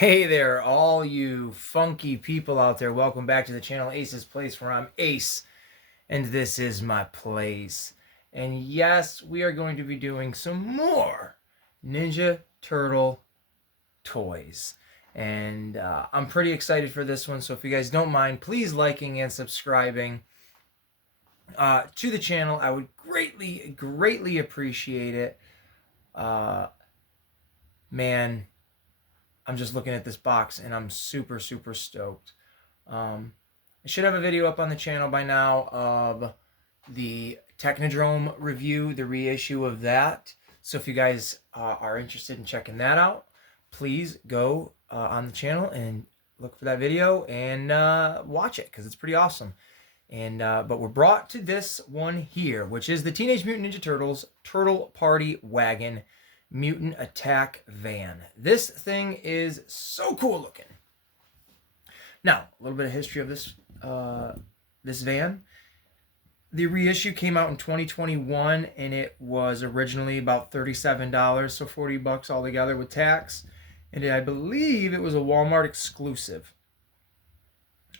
Hey there, all you funky people out there. Welcome back to the channel Ace's Place, where I'm Ace, and this is my place. And yes, we are going to be doing some more Ninja Turtle toys. And I'm pretty excited for this one, so if you guys don't mind, please liking and subscribing to the channel. I would greatly appreciate it. Man, I'm just looking at this box and I'm super stoked. I should have a video up on the channel by now of the Technodrome review, the reissue of that. So if you guys are interested in checking that out, please go on the channel and look for that video and watch it, because it's pretty awesome. And but we're brought to this one here, which is the Teenage Mutant Ninja Turtles Turtle Party Wagon Mutant Attack Van. This thing is so cool looking. Now, a little bit of history of this this van. The reissue came out in 2021, and it was originally about $37, so $40 altogether with tax. And I believe it was a Walmart exclusive.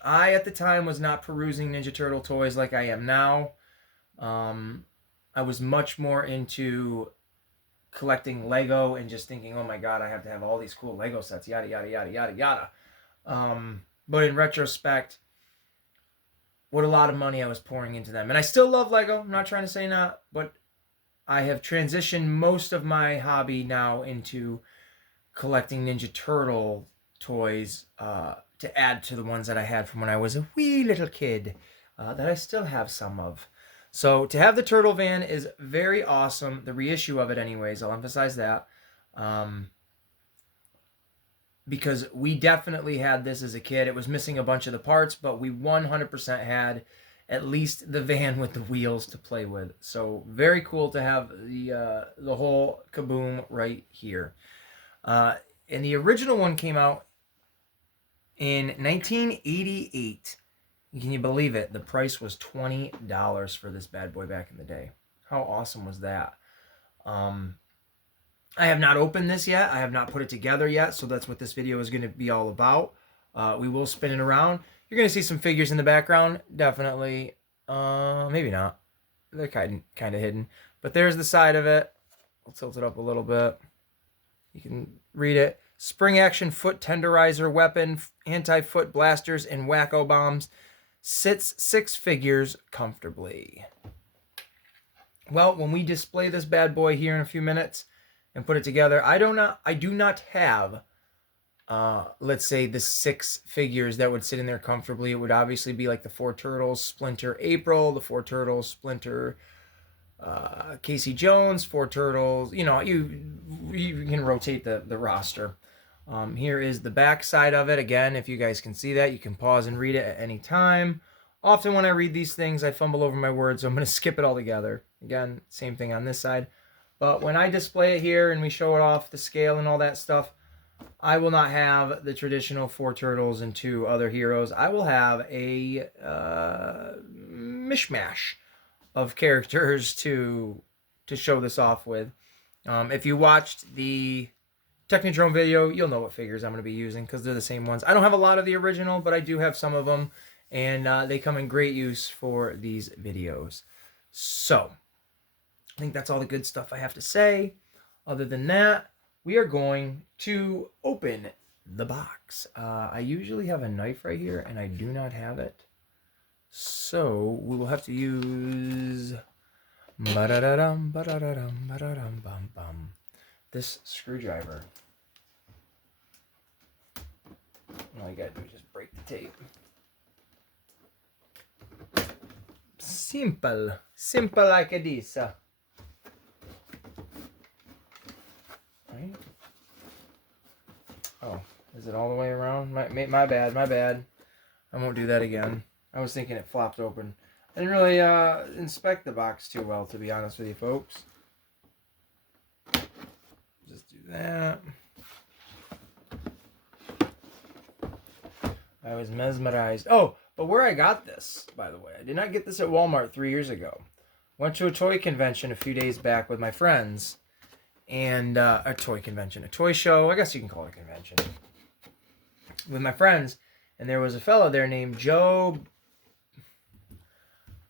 I, at the time, was not perusing Ninja Turtle toys like I am now. I was much more into collecting Lego and just thinking, oh my god, I have to have all these cool Lego sets, yada yada. But in retrospect, what a lot of money I was pouring into them. And I still love Lego, I'm not trying to say not, but I have transitioned most of my hobby now into collecting Ninja Turtle toys to add to the ones that I had from when I was a wee little kid that I still have some of. So to have the Turtle Van is very awesome. The reissue of it anyways, I'll emphasize that. Because we definitely had this as a kid. It was missing a bunch of the parts, but we 100% had at least the van with the wheels to play with. So very cool to have the whole kaboom right here. And the original one came out in 1988. Can you believe it? The price was $20 for this bad boy back in the day. How awesome was that? I have not opened this yet. I have not put it together yet, so that's what this video is going to be all about. We will spin it around. You're going to see some figures in the background, definitely. Maybe not. They're kind of hidden. But there's the side of it. I'll tilt it up a little bit. You can read it. Spring action foot tenderizer weapon, anti-foot blasters, and wacko bombs. Sits 6 figures comfortably. Well, when we display this bad boy here in a few minutes and put it together, I do not have let's say the 6 figures that would sit in there comfortably. It would obviously be like the 4 Turtles, Splinter April, the 4 Turtles, Splinter Casey Jones, 4 Turtles. You know, you can rotate the roster. Here is the back side of it. Again, if you guys can see that, you can pause and read it at any time. Often when I read these things, I fumble over my words, so I'm going to skip it all together. Again, same thing on this side. But when I display it here and we show it off, the scale and all that stuff, I will not have the traditional 4 Turtles and 2 other heroes. I will have a mishmash of characters to show this off with. If you watched the Technodrome video, you'll know what figures I'm going to be using, because they're the same ones. I don't have a lot of the original, but I do have some of them, and they come in great use for these videos. So, I think that's all the good stuff I have to say. Other than that, we are going to open the box. I usually have a knife right here, and I do not have it. So, we will have to use this screwdriver. All you gotta do is just break the tape. Simple like this. Right? Oh, is it all the way around? My bad. I won't do that again. I was thinking it flopped open. I didn't really inspect the box too well, to be honest with you folks. Just do that. I was mesmerized. Oh, but where I got this, by the way, I did not get this at Walmart 3 years ago. Went to a toy convention a few days back with my friends, and a toy show, I guess you can call it a convention. with my friends, and there was a fella there named Joe.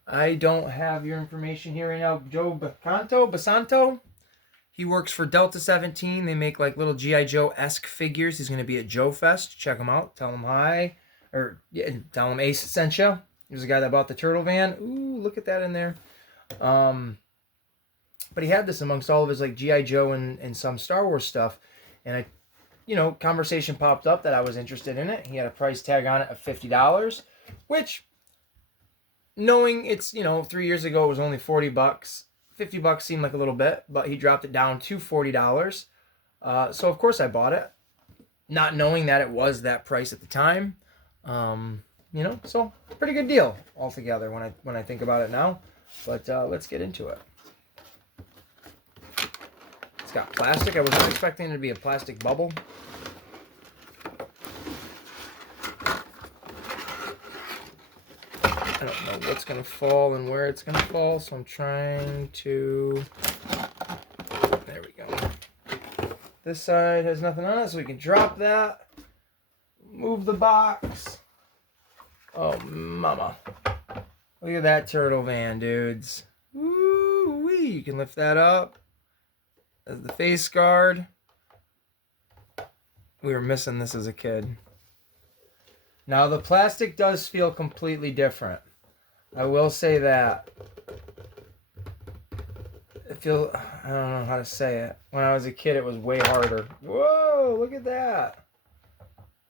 I don't have your information here right now. Joe Basanto. He works for Delta 17. They make like little G.I. Joe-esque figures. He's going to be at Joe Fest. Check him out. Tell him hi. Or yeah, tell him Ace sent you. He was the guy that bought the turtle van. Ooh, look at that in there. But he had this amongst all of his like G.I. Joe and some Star Wars stuff. And conversation popped up that I was interested in it. He had a price tag on it of $50, which, knowing it's, 3 years ago it was only $40. $50 seemed like a little bit, but he dropped it down to $40. So of course I bought it, not knowing that it was that price at the time. So pretty good deal altogether when I think about it now. But let's get into it. It's got plastic. I was not expecting it to be a plastic bubble. I don't know what's going to fall and where it's going to fall, so I'm trying to... There we go. This side has nothing on it, so we can drop that. Move the box. Oh, mama. Look at that turtle van, dudes. Woo-wee. You can lift that up. As the face guard. We were missing this as a kid. Now, the plastic does feel completely different. I will say that. I don't know how to say it. When I was a kid, it was way harder. Whoa, look at that.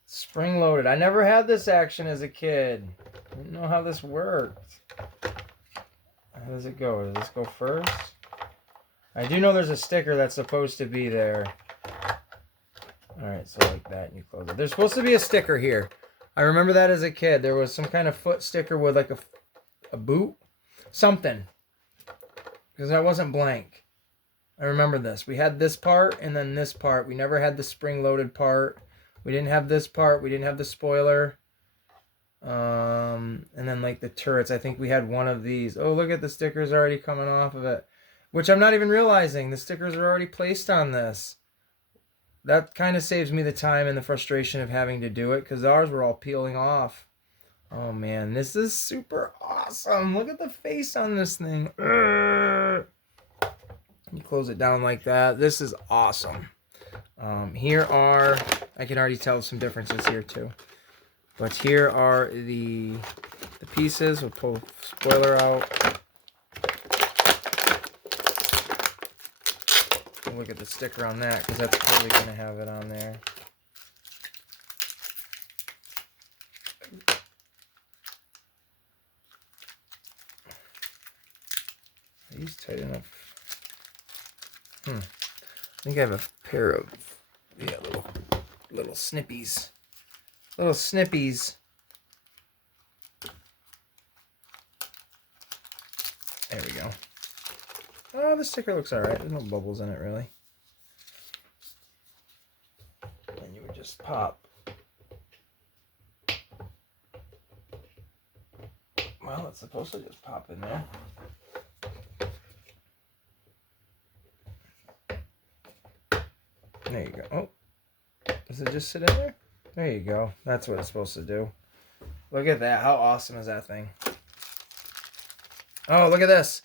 Spring loaded. I never had this action as a kid. I didn't know how this worked. How does it go? Does this go first? I do know there's a sticker that's supposed to be there. Alright, so like that, and you close it. There's supposed to be a sticker here. I remember that as a kid. There was some kind of foot sticker with like a boot. Something. Because that wasn't blank. I remember this. We had this part and then this part. We never had the spring-loaded part. We didn't have this part. We didn't have the spoiler. And then like the turrets. I think we had one of these. Oh, look at the stickers already coming off of it. Which I'm not even realizing. The stickers are already placed on this. That kind of saves me the time and the frustration of having to do it, because ours were all peeling off. Oh man, this is super awesome. Look at the face on this thing. You close it down like that. This is awesome. Here are, I can already tell some differences here too. But here are the pieces. We'll pull the spoiler out. Look at the sticker on that, because that's clearly going to have it on there. Are these tight enough? I think I have a pair of little snippies. Little snippies. There we go. Oh, the sticker looks alright. There's no bubbles in it, really. And you would just pop. Well, it's supposed to just pop in there. There you go. Oh, does it just sit in there? There you go. That's what it's supposed to do. Look at that. How awesome is that thing? Oh, look at this.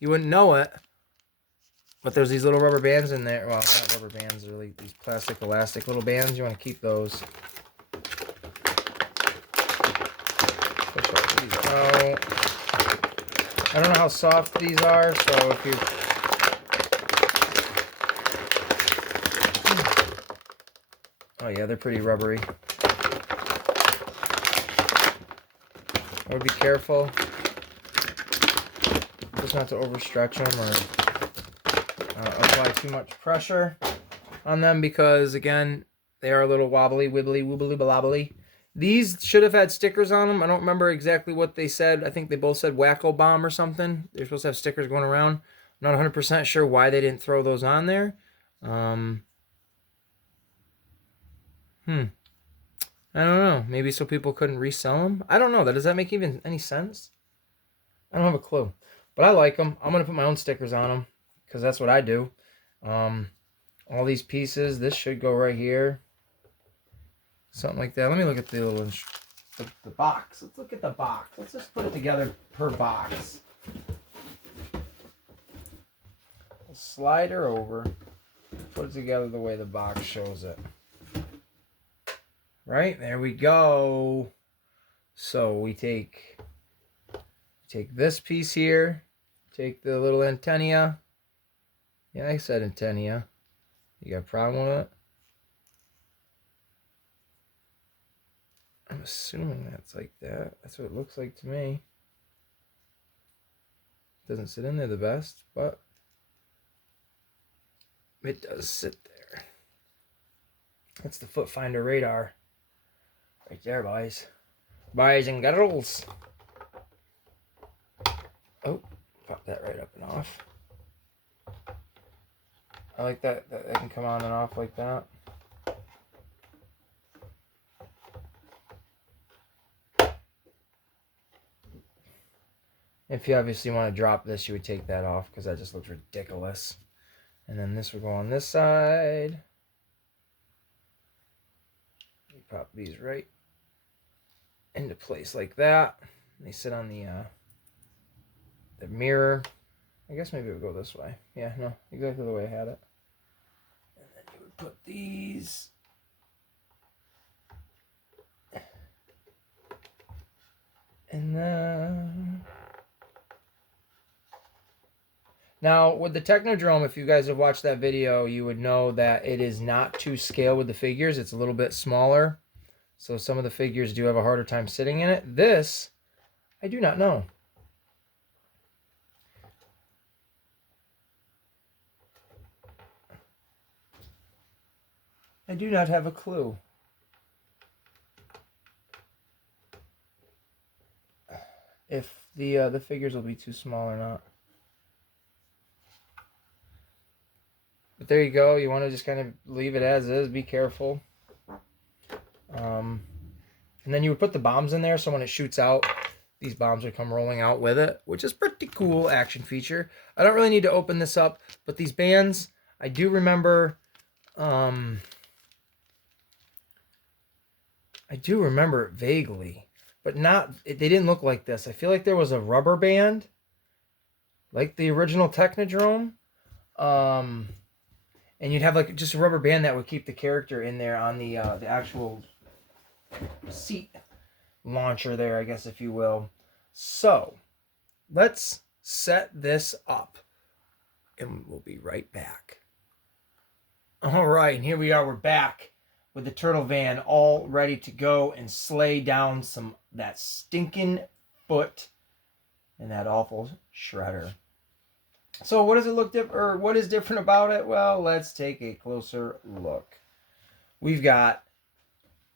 You wouldn't know it, but there's these little rubber bands in there. Well, not rubber bands, they're really these plastic elastic little bands. You want to keep those. Push all these out. I don't know how soft these are, so if you... Oh yeah, they're pretty rubbery. I would be careful just not to overstretch them or apply too much pressure on them, because again, they are a little wobbly, wibbly, woobly, blobbly. These should have had stickers on them. I don't remember exactly what they said. I think they both said Wacko Bomb or something. They're supposed to have stickers going around. I'm not 100% sure why they didn't throw those on there. I don't know. Maybe so people couldn't resell them? I don't know. Does that make even any sense? I don't have a clue. But I like them. I'm going to put my own stickers on them, because that's what I do. All these pieces, this should go right here. Something like that. Let me look at the little the box. Let's look at the box. Let's just put it together per box. Slide her over. Put it together the way the box shows it. Right, there we go. So we take this piece here, take the little antenna. Yeah, I said antenna. You got a problem with it? I'm assuming that's like that. That's what it looks like to me. Doesn't sit in there the best, but it does sit there. That's the foot finder radar. Right there, boys. Boys and girls. Oh, pop that right up and off. I like that can come on and off like that. If you obviously want to drop this, you would take that off because that just looks ridiculous. And then this would go on this side. You pop these right into place like that. They sit on the mirror. I guess maybe it would go this way. Yeah, no, exactly the way I had it. And then you would put these. And then... Now, with the Technodrome, if you guys have watched that video, you would know that it is not to scale with the figures. It's a little bit smaller. So some of the figures do have a harder time sitting in it. This, I do not know. I do not have a clue. If the figures will be too small or not. But there you go. You want to just kind of leave it as is. Be careful. And then you would put the bombs in there, so when it shoots out, these bombs would come rolling out with it, which is pretty cool action feature. I don't really need to open this up, but these bands, I do remember... I do remember it vaguely, but not... They didn't look like this. I feel like there was a rubber band, like the original Technodrome. And you'd have like just a rubber band that would keep the character in there on the actual seat launcher there, I guess, if you will. So let's set this up and we'll be right back. All right, and here we are. We're back with the turtle van all ready to go and slay down that stinking foot and that awful shredder. So what does it look different, or what is different about it? Well, let's take a closer look. We've got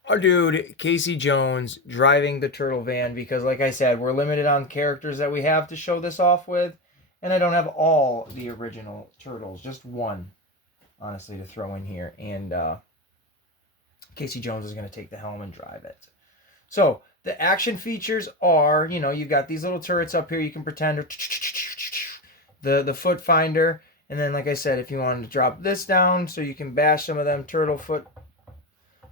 our dude, Casey Jones, driving the turtle van because, like I said, we're limited on characters that we have to show this off with. And I don't have all the original turtles, just one, honestly, to throw in here. And Casey Jones is going to take the helm and drive it. So the action features are, you know, you've got these little turrets up here you can pretend are... The foot finder, and then like I said, if you wanted to drop this down so you can bash some of them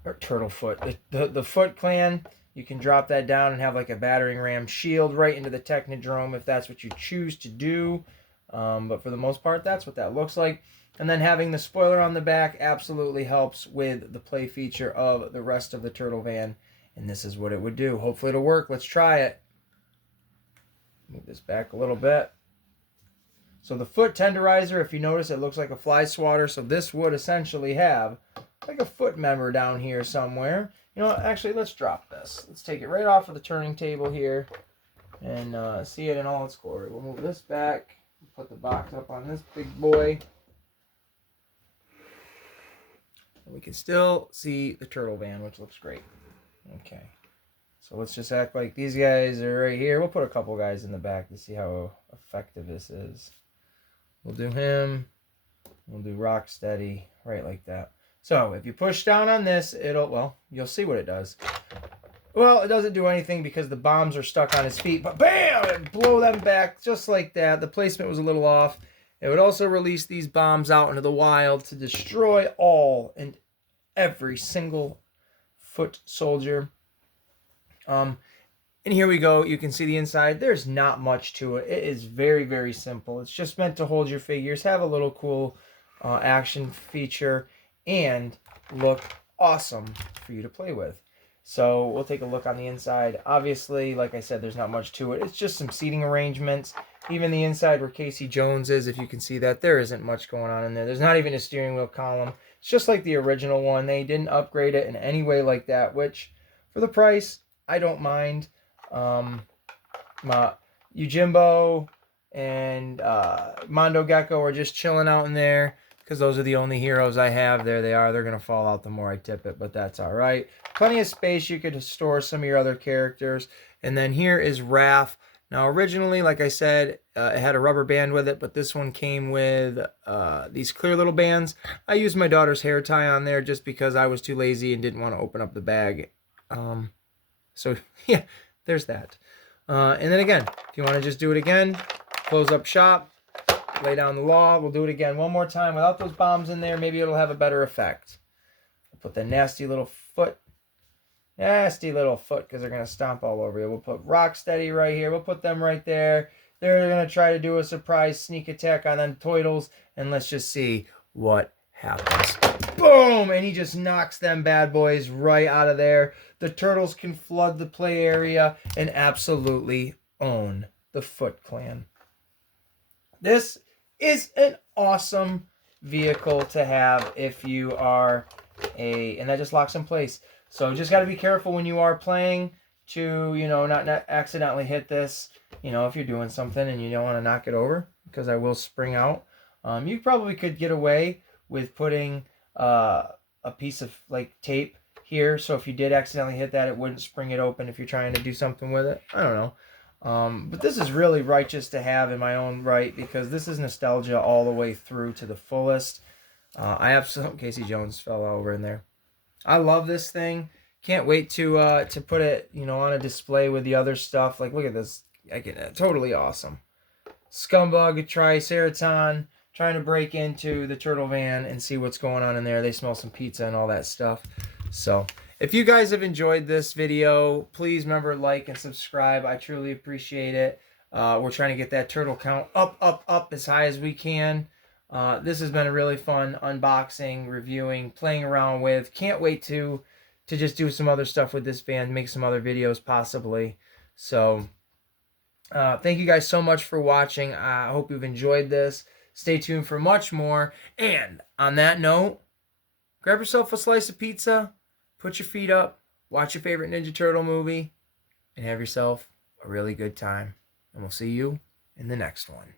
the Foot Clan, you can drop that down and have like a battering ram shield right into the Technodrome if that's what you choose to do. But for the most part, that's what that looks like. And then having the spoiler on the back absolutely helps with the play feature of the rest of the turtle van. And this is what it would do. Hopefully it'll work. Let's try it. Move this back a little bit. So the foot tenderizer, if you notice, it looks like a fly swatter. So this would essentially have like a foot member down here somewhere. You know what? Actually, let's drop this. Let's take it right off of the turning table here and see it in all its glory. We'll move this back. Put the box up on this big boy. And we can still see the turtle van, which looks great. Okay. So let's just act like these guys are right here. We'll put a couple guys in the back to see how effective this is. We'll do him. We'll do Rocksteady, right like that. So if you push down on this, well, you'll see what it does. Well, it doesn't do anything because the bombs are stuck on his feet, but bam, it blow them back just like that. The placement was a little off. It would also release these bombs out into the wild to destroy all and every single foot soldier. And here we go. You can see the inside. There's not much to it. It is very, very simple. It's just meant to hold your figures, have a little cool action feature, and look awesome for you to play with. So we'll take a look on the inside. Obviously, like I said, there's not much to it. It's just some seating arrangements. Even the inside where Casey Jones is, if you can see that, there isn't much going on in there. There's not even a steering wheel column. It's just like the original one. They didn't upgrade it in any way like that, which for the price, I don't mind. Yojimbo and Mondo Gecko are just chilling out in there because those are the only heroes I have. There they are. They're going to fall out the more I tip it, but that's all right. Plenty of space. You could store some of your other characters. And then here is Raph. Now, originally, like I said, it had a rubber band with it, but this one came with these clear little bands. I used my daughter's hair tie on there just because I was too lazy and didn't want to open up the bag. So, yeah, there's that. And then again, if you want to just do it again, close up shop, lay down the law. We'll do it again one more time without those bombs in there. Maybe it'll have a better effect. We'll put the nasty little foot because they're going to stomp all over you. We'll put Rocksteady right here. We'll put them right there. They're going to try to do a surprise sneak attack on them Turtles, and let's just see what happens. Boom! And he just knocks them bad boys right out of there. The Turtles can flood the play area and absolutely own the Foot Clan. This is an awesome vehicle to have if you are and that just locks in place. So just got to be careful when you are playing to, not accidentally hit this, if you're doing something and you don't want to knock it over, because I will spring out. You probably could get away with putting a piece of tape here, so if you did accidentally hit that, it wouldn't spring it open if you're trying to do something with it. I don't know. But this is really righteous to have in my own right, because this is nostalgia all the way through to the fullest. I absolutely, Casey Jones fell over in there. I love this thing. Can't wait to put it, on a display with the other stuff. Look at this. Totally awesome. Scumbug, Triceraton, trying to break into the turtle van and see what's going on in there. They smell some pizza and all that stuff. So, if you guys have enjoyed this video, please remember to like and subscribe. I truly appreciate it. We're trying to get that turtle count up as high as we can. This has been a really fun unboxing, reviewing, playing around with. Can't wait to just do some other stuff with this van, make some other videos possibly. So, thank you guys so much for watching. I hope you've enjoyed this. Stay tuned for much more. And on that note, grab yourself a slice of pizza, put your feet up, watch your favorite Ninja Turtle movie, and have yourself a really good time. And we'll see you in the next one.